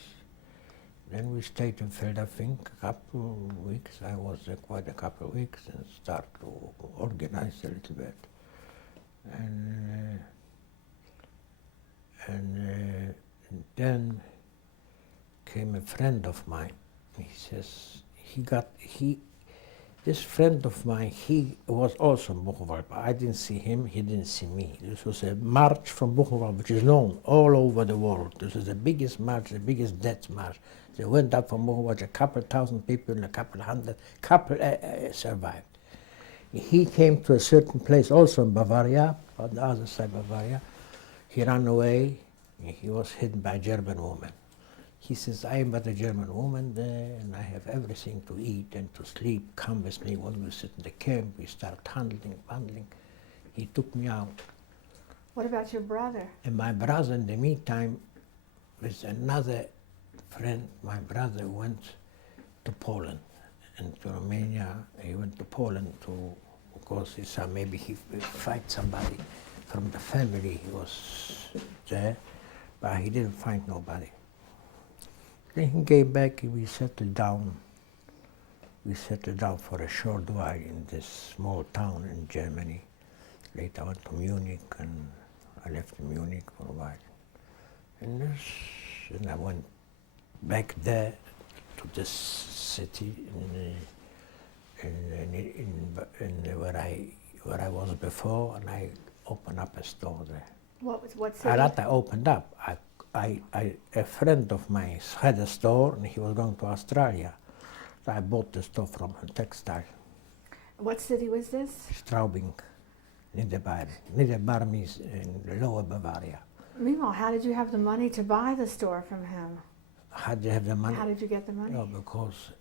Then we stayed in Feldafing a couple of weeks. I was there quite a couple of weeks and started to organize a little bit. And then came a friend of mine. He says, this friend of mine, he was also in Buchenwald, but I didn't see him, he didn't see me. This was a march from Buchenwald, which is known all over the world. This is the biggest march, the biggest death march. They went up from Buchenwald, a couple thousand people and a couple hundred, survived. He came to a certain place also in Bavaria, on the other side of Bavaria. He ran away, he was hidden by a German woman. He says, I am but a German woman there, and I have everything to eat and to sleep. Come with me. When we sit in the camp, we start handling. He took me out. What about your brother? And my brother, in the meantime, with another friend, my brother went to Poland and to Romania. He went to Poland to, of course, he saw maybe he would find somebody from the family. He was there, but he didn't find nobody. Then he came back and we settled down we settled down for a short while in this small town in Germany. Later I went to Munich, and I left Munich for a while. And I went back there to this city where I was before, and I opened up a store there. What city? And that I opened up. A friend of mine had a store, and he was going to Australia. So I bought the store from him, textile. What city was this? Straubing, Niederbayern. Niederbayern means in Lower Bavaria. Meanwhile, how did you have the money to buy the store from him? How did you have the money? How did you get the money? No, because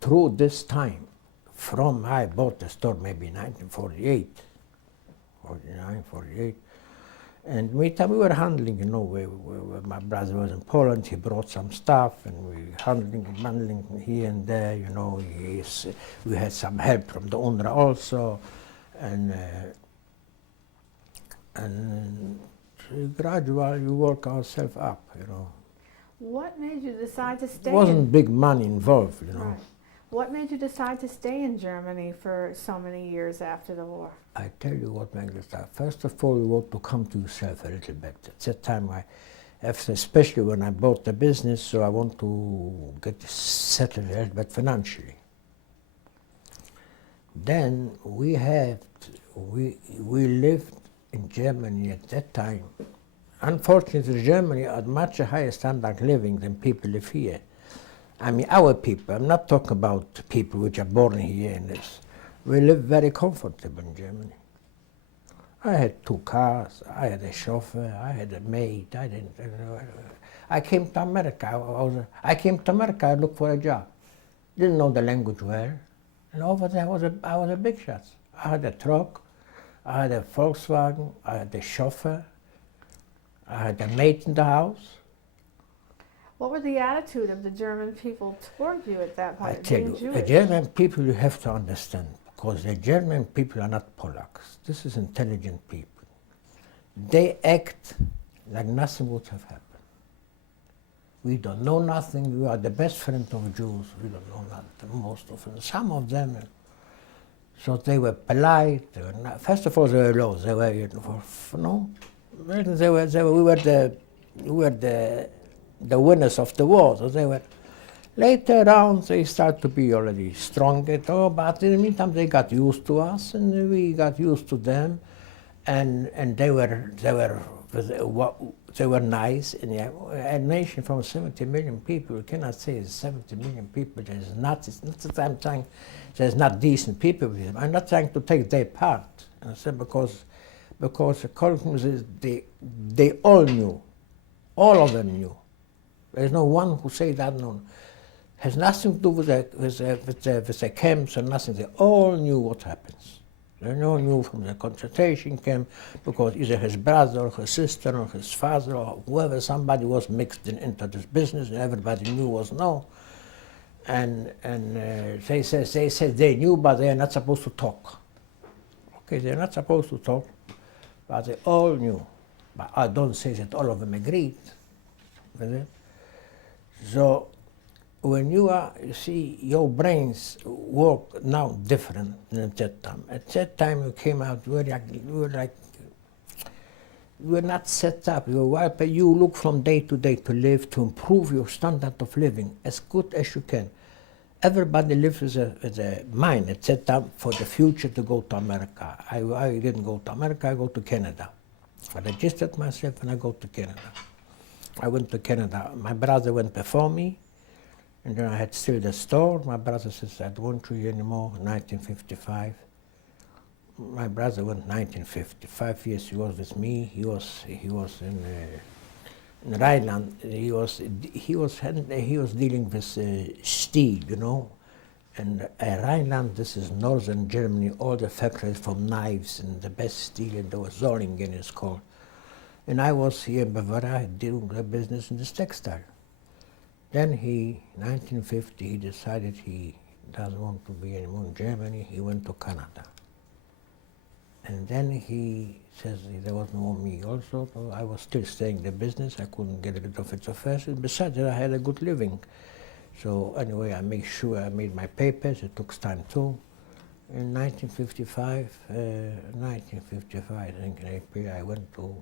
through this time, from I bought the store maybe 1948, 49, 48, and meantime we were handling, you know, my brother was in Poland, he brought some stuff, and we handling here and there, you know, we had some help from the owner also, and gradually we work ourselves up, you know. What made you decide to stay? There wasn't big money involved, you know. Right. What made you decide to stay in Germany for so many years after the war? I tell you what made me start. First of all, you want to come to yourself a little bit. At that time, especially when I bought the business, so I want to get settled a little bit financially. Then we lived in Germany at that time. Unfortunately, Germany had much higher standard of living than people live here. I mean, our people, I'm not talking about people which are born here in this. We live very comfortable in Germany. I had 2 cars, I had a chauffeur, I had a maid, I came to America, I looked for a job. Didn't know the language well, and over there I was a big shot. I had a truck, I had a Volkswagen, I had a chauffeur, I had a maid in the house. What were the attitude of the German people toward you at that point? I tell you, the German people you have to understand, because the German people are not Polacks. This is intelligent people. They act like nothing would have happened. We don't know nothing. We are the best friend of Jews. We don't know nothing, most of them. Some of them, so they were polite. They were not, first of all, they were low. They were, you know, we were the winners of the war. So they were. Later on, they start to be already stronger, but in the meantime, they got used to us, and we got used to them, and they were nice. And a nation from 70 million people, you cannot say 70 million people. It's not that I'm saying there's not decent people with them. I'm not trying to take their part. I said because the columns is they all knew, all of them knew. There's no one who say that no. Has nothing to do with the camps and nothing. They all knew what happens. They all knew from the concentration camp, because either his brother or his sister or his father or whoever, somebody was mixed into this business, and everybody knew was no. And they said they knew, but they are not supposed to talk. Okay, they're not supposed to talk, but they all knew. But I don't say that all of them agreed with it. So when you see, your brains work now different than at that time. At that time you came out, you were not set up. You look from day to day to live, to improve your standard of living as good as you can. Everybody lives with a mind at that time for the future to go to America. I didn't go to America, I go to Canada. I registered myself and I go to Canada. I went to Canada. My brother went before me, and then I had still the store. My brother says, I don't want you anymore, 1955. My brother went 1950. 5 years he was with me. He was in Rhineland. He was dealing with steel, you know. And Rhineland, this is northern Germany, all the factories from knives and the best steel, and there was Zollingen it's called. And I was here in Bavaria doing the business in this textile. Then 1950, he decided he doesn't want to be anymore in Germany. He went to Canada. And then he says there was no me also, so I was still staying in the business. I couldn't get rid of it so fast. And besides that, I had a good living. So anyway, I make sure I made my papers. It took time too. In 1955, I think in April, I went to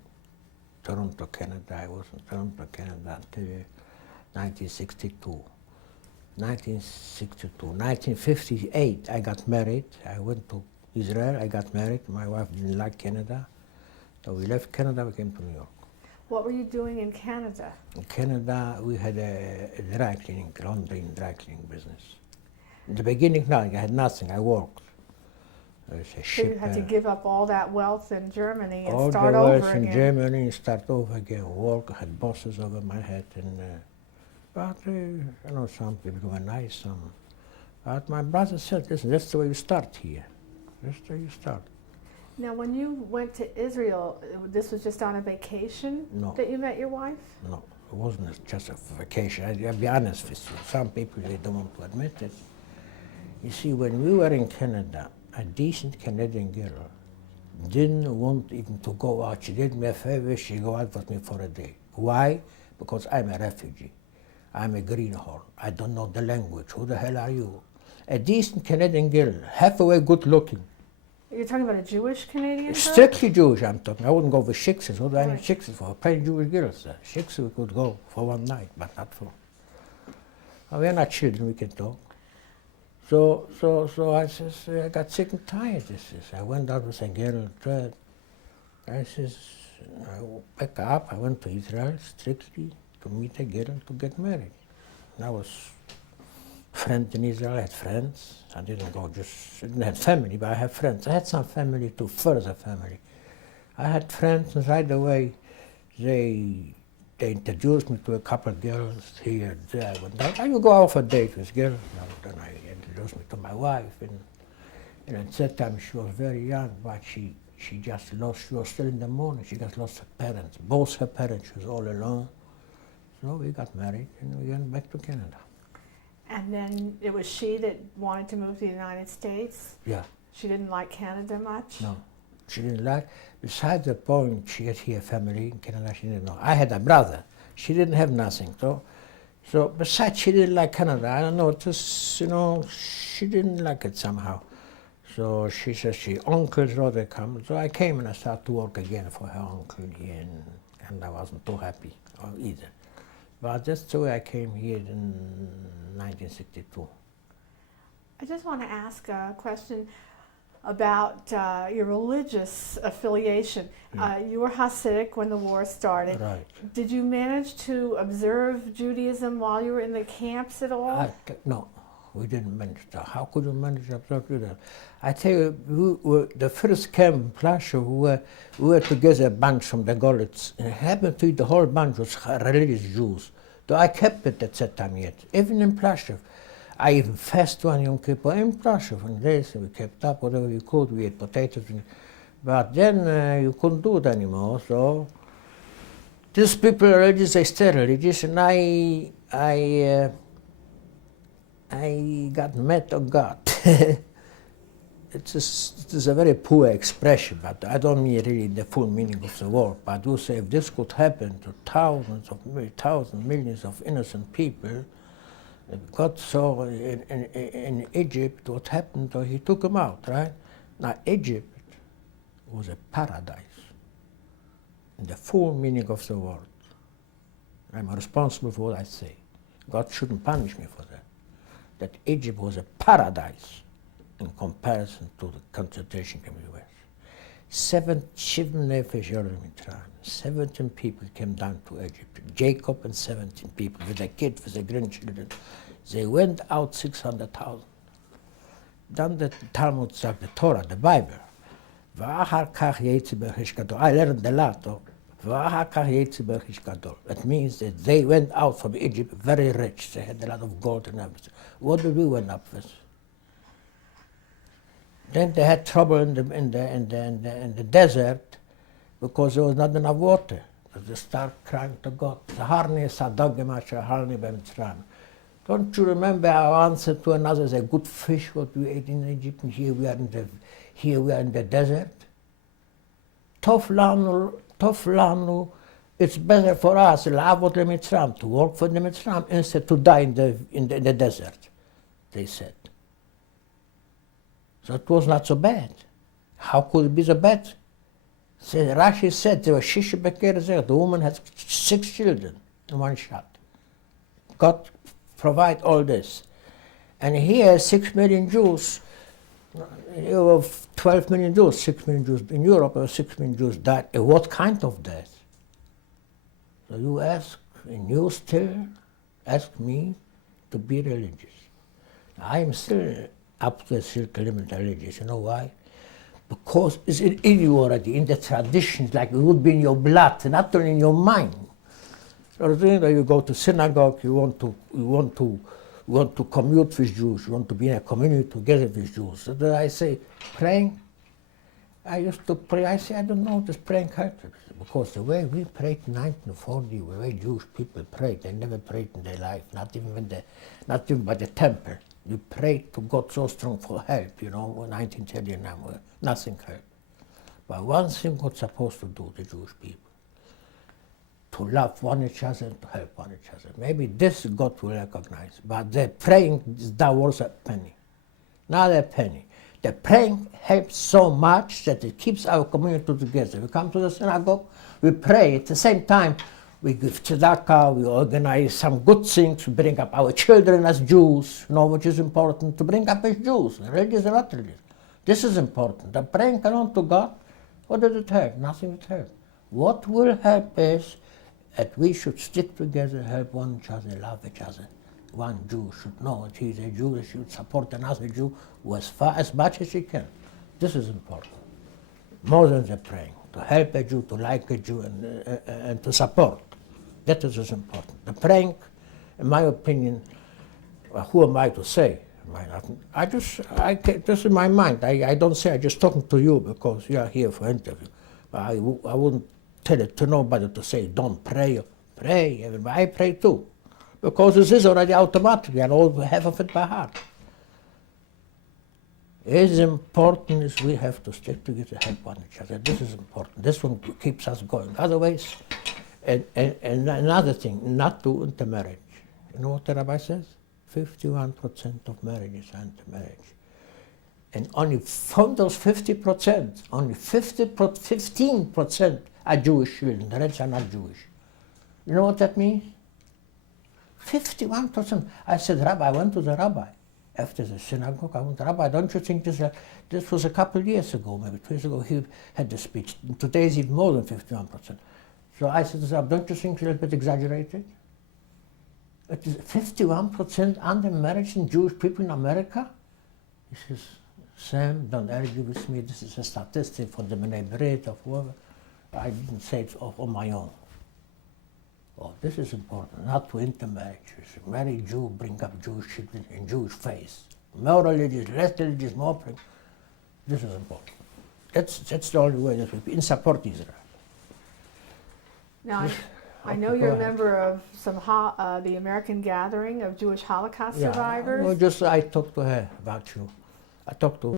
Toronto, Canada. I was in Toronto, Canada until 1962. 1958, I got married. I went to Israel. I got married. My wife didn't like Canada. So we left Canada, we came to New York. What were you doing in Canada? In Canada, we had a dry cleaning, laundry and dry cleaning business. In the beginning, nothing. I had nothing. I worked. There was a So ship. you had to give up all that wealth in Germany and all start the over wealth in again. Germany and start over again. Work. I had bosses over my head, and but you know, some people were nice. Some, but my brother said, "Listen, that's the way you start here. That's the way you start." Now, when you went to Israel, this was just on a vacation No. that you met your wife? No, it wasn't just a vacation. I'll be honest with you. Some people, they don't want to admit it. You see, when we were in Canada, a decent Canadian girl didn't want even to go out. She did me a favor, she go out with me for a day. Why? Because I'm a refugee. I'm a greenhorn. I don't know the language. Who the hell are you? A decent Canadian girl, halfway good looking. You're talking about a Jewish Canadian girl? Strictly Jewish, I'm talking. I wouldn't go with shiksas. What do I need Right. shiksas for? Plain Jewish girls. Shiksas we could go for one night, but not for. We're not children, we can talk. So I says, I got sick and tired. I went out with a girl. I says, I pick up. I went to Israel strictly to meet a girl to get married. And I was friend in Israel. I had friends. I didn't go just, I didn't have family, but I had friends. I had some family too, further family. I had friends, and right away, they introduced me to a couple of girls here, there. I would go out for a date with girls. Then I introduced me to my wife, and at that time she was very young, but she just lost, she was still in the morning, she just lost her parents, both her parents, she was all alone. So we got married, and we went back to Canada. And then it was she that wanted to move to the United States? Yeah. She didn't like Canada much? No, she didn't like. Besides the point, she had here family in Canada. She didn't know. I had a brother. She didn't have nothing. So besides, she didn't like Canada. I don't know. Just she didn't like it somehow. So she says she uncles rather come. So I came and I started to work again for her uncle here, and I wasn't too happy either. But that's the way I came here in 1962. I just want to ask a question about your religious affiliation. You were Hasidic when the war started. Right. Did you manage to observe Judaism while you were in the camps at all? No, we didn't manage that. How could you manage to observe Judaism? I tell you, the first camp in Plaszow, we were together a bunch from the Golitz, and it happened to be the whole bunch was religious Jews. Though I kept it at that time yet, even in Plaszow. I even fasted one Yom Kippur in Plaszow, and this we kept up whatever we could. We ate potatoes, but then you couldn't do it anymore. So these people are religious, they stay religious, and I got mad at God. It is a very poor expression, but I don't mean really the full meaning of the word. But I do say if this could happen to thousands, millions of innocent people, God saw in Egypt what happened, so he took them out, right? Now Egypt was a paradise, in the full meaning of the word. I'm responsible for what I say. God shouldn't punish me for that. That Egypt was a paradise in comparison to the concentration camp in the West. 17 people came down to Egypt. Jacob and 17 people, with the kids, with the grandchildren. They went out 600,000. Then the Talmud said, the Torah, the Bible. I learned a lot. That means that they went out from Egypt very rich. They had a lot of gold and everything. What did we went up with? Then they had trouble in the desert because there was not enough water. So they start crying to God. Don't you remember our answer to another? The good fish what we ate in Egypt, and here we are in the desert. Tof lanu it's better for us, לעבוד למצרים, to work for the Mitzrayim, instead to die in the desert, they said. So it was not so bad. How could it be so bad? So Rashi said there were Shisha Beker there. The woman had 6 children in one shot. God provide all this. And here 6 million Jews, you have 12 million Jews, 6 million Jews in Europe, or 6 million Jews died. What kind of death? So you ask, and you still ask me to be religious. I am still up to a certain limit religious. You know why? Because it's in you already, in the traditions, like it would be in your blood, not only in your mind. So you go to synagogue, you want to commute with Jews, you want to be in a community together with Jews. So then I say, praying. I used to pray. I say, I don't know, this praying helps. Because the way we prayed in 1940, the way Jewish people prayed, they never prayed in their life, not even by the temple. We prayed to God so strong for help, you know, 1939, nothing helped. But one thing God's supposed to do, the Jewish people, to love one each other and to help one each other. Maybe this God will recognize, but the praying is that worth a penny, not a penny. The praying helps so much that it keeps our community together. We come to the synagogue, we pray, at the same time we give tzedakah, we organize some good things, we bring up our children as Jews, you know, which is important, to bring up as Jews, religious and not religious. This is important. The praying alone to God, what does it help? Nothing will help. What will help is that we should stick together, help one each other, love each other. One Jew should know that he's a Jew, he should support another Jew as much as he can. This is important. More than the praying. To help a Jew, to like a Jew, and to support. That is important. The praying, in my opinion, who am I to say? This is in my mind. I don't say, I'm just talking to you because you are here for interview. But I wouldn't tell it to nobody to say, don't pray. Pray. I pray too. Because this is already automatic, and all half of it by heart. As important as we have to stick together, help one each other. This is important. This one keeps us going. Otherwise, and another thing, not to intermarriage. You know what the rabbi says? 51% of marriages are intermarriage. And only from those 50%, only 15% are Jewish children. The rest are not Jewish. You know what that means? 51%. I said, Rabbi, I went to the rabbi after the synagogue. I went, Rabbi, don't you think this was a couple of years ago, maybe 2 years ago, he had the speech. Today is even more than 51%. So I said to him, don't you think it's a little bit exaggerated? It is 51% under marriage in Jewish people in America? He says, Sam, don't argue with me. This is a statistic from the B'nai B'rith of whoever. I didn't say it on my own. Oh, this is important, not to intermarriage. Marry Jew, bring up Jewish children in Jewish faith. More religious, less religious, more. This is important. That's the only way that we in support Israel. Now, I know you're a member of the American Gathering of Jewish Holocaust Survivors. Well, I talked to her about you. I talked to